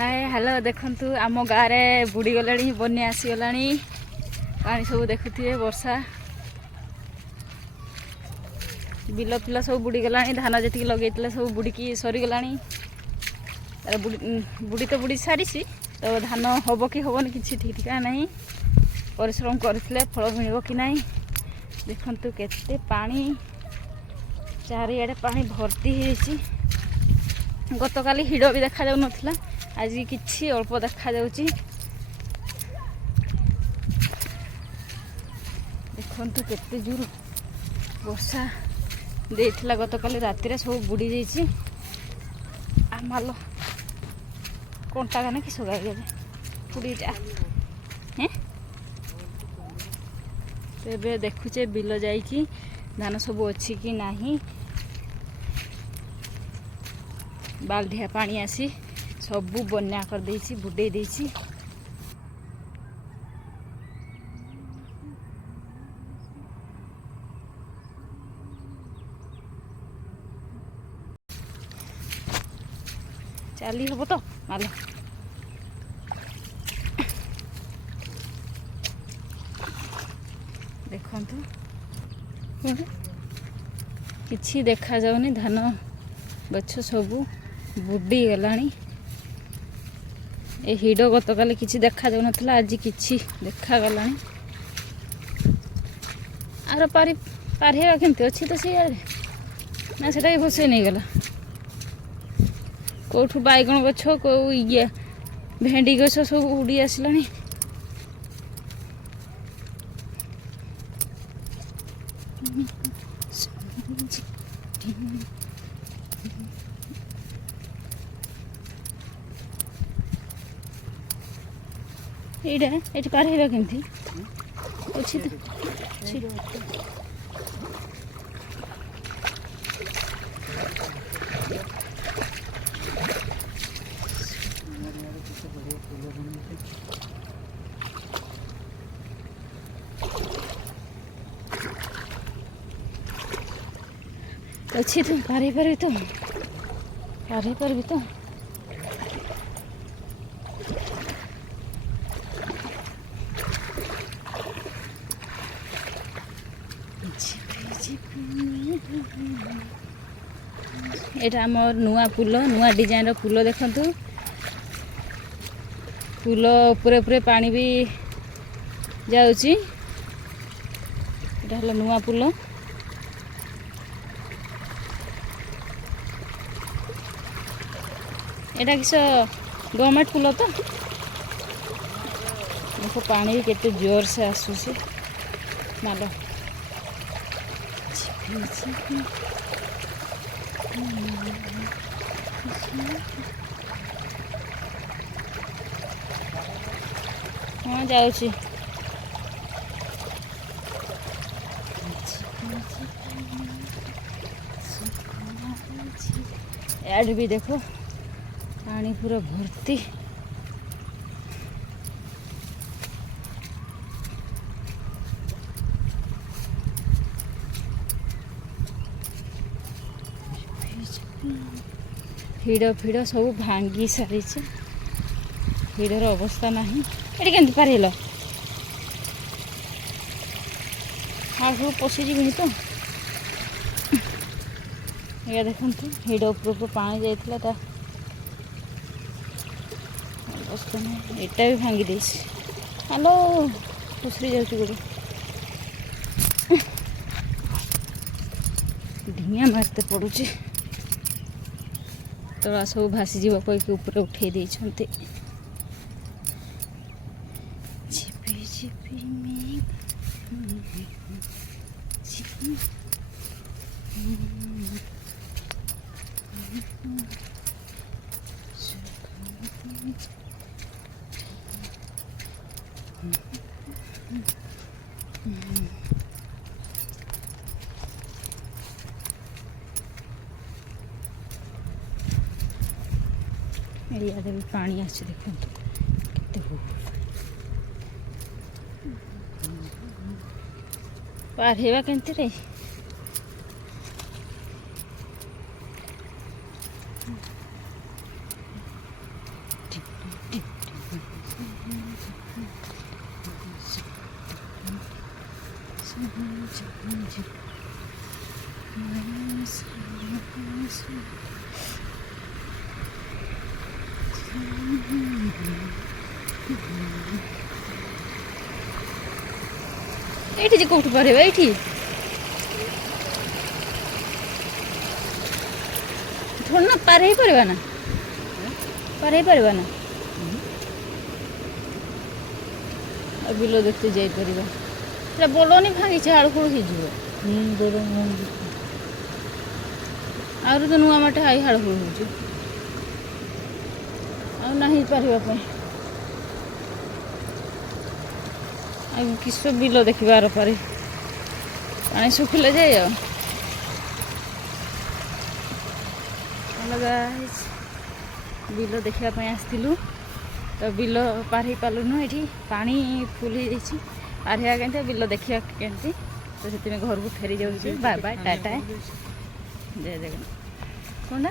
Hi hello देखंतु आम गाँव बुड़ी गला बन्या आसीगला पानी सब देखुए वर्षा बिल फिल सब बुड़ी गला धान जी लगे सब बुड़की सरीगला बुड़ी तो बुड़ी सारी तो धान हम कि हेनी कि ठीक ठिका ना परिश्रम करते फल मिल कि ना देखु केते पानी चारिआडे पानी भर्ती हो गत काली हिड़ भी देखा जाऊ नथिला आज किछि अल्प देखा जाउची देखंतु केते जोर वर्षा देइथिला गत काली राति रे सब बुड़ी जाइछि आमालो कोंटा गाने कि सगाई गले बुड़ीटा हैं तेबे देखुचे बिल जाइकी धान सब अच्छी कि नाही बाल्टिया पानी आसी सबू बन्या कर देइछि बुडे देइछि चली हब तो माल देखंतु किछि देखा जाउनी धान गछ सबू बुडी गलानी ए हिड़ गत काली किछि देखा जाउ नथला आज किछि देखा गलानी आरो पारिहेबा केमती अछि तो से यार ना सेटा बसे नहीं गला कोठू बाइगण गछ को ये भेंडी गछ सब उड़ी आसलानी ये पारिहेबा केमती अछि तो अच्छी तो पारि पारि तो एटा आमर नुआ पुल नुआ डिजाइन पुल देखंतु पुल उपरे उपरे पानी भी जाउची एटा हला नुआ पुल एटा किस गवर्नमेंट पुल तो देखो पानी भी केते जोर से आसुसी मालो हाँ जाउची ऐड भी देखो पानी पूरा भर्ती हिड़ फिड़ सब भांगी सारी हिड़र अवस्था नहीं ये केमती पारिल हाँ सब पशिजी तो ये देखु हिड़ उपर पानी जाइला ता अवस्था नहीं एटा भी भांगी दे हेलो खुसरी जाऊँ गोड़ ढिया मारते पड़ुची तला सब भासी जीव कहीकि ऊपर उठे देइछन्ते झिपी झिपी में इधर भी पानी आसे देखो पारिहेबा केमती रे এইটি যে কোଉঠু পারে এইটি থোড় না পার হয়ে পারবা না পার হয়ে পারবা না বিল দেখতে যাই পারিবা এটা বলনি ভাঙিছে আড়ু খুড়ু ହେଇଯିବ ଆହୁରି ତ ନୂଆ ମାଟି ହାଇ ହାଳ ହୁଳ ହେଉଛି ଆଉ ନାହିଁ ପାରିବା ପାଇଁ ଆଉ କିସ ବିଲ ଦେଖିବାର ପାରେ ପାଣି ଶୁଖିଲେ ଯାଇ ଆଉ ଅଲଗା ବିଲ ଦେଖିବା ପାଇଁ ଆସିଥିଲୁ ତ ବିଲ ପାର ହେଇପାରିଲୁନୁ ଏଠି ପାଣି ଫୁଲ ହେଇଯାଇଛି ପାର ହେବା କେମିତି ବିଲ ଦେଖିବା କେମିତି ତ ସେଥିପାଇଁ ଘରକୁ ଫେରି ଯାଉଛି ବାଏ ବାଏ ଟାଟା ଜୟ ଜଗନ୍ନାଥ। କ'ଣ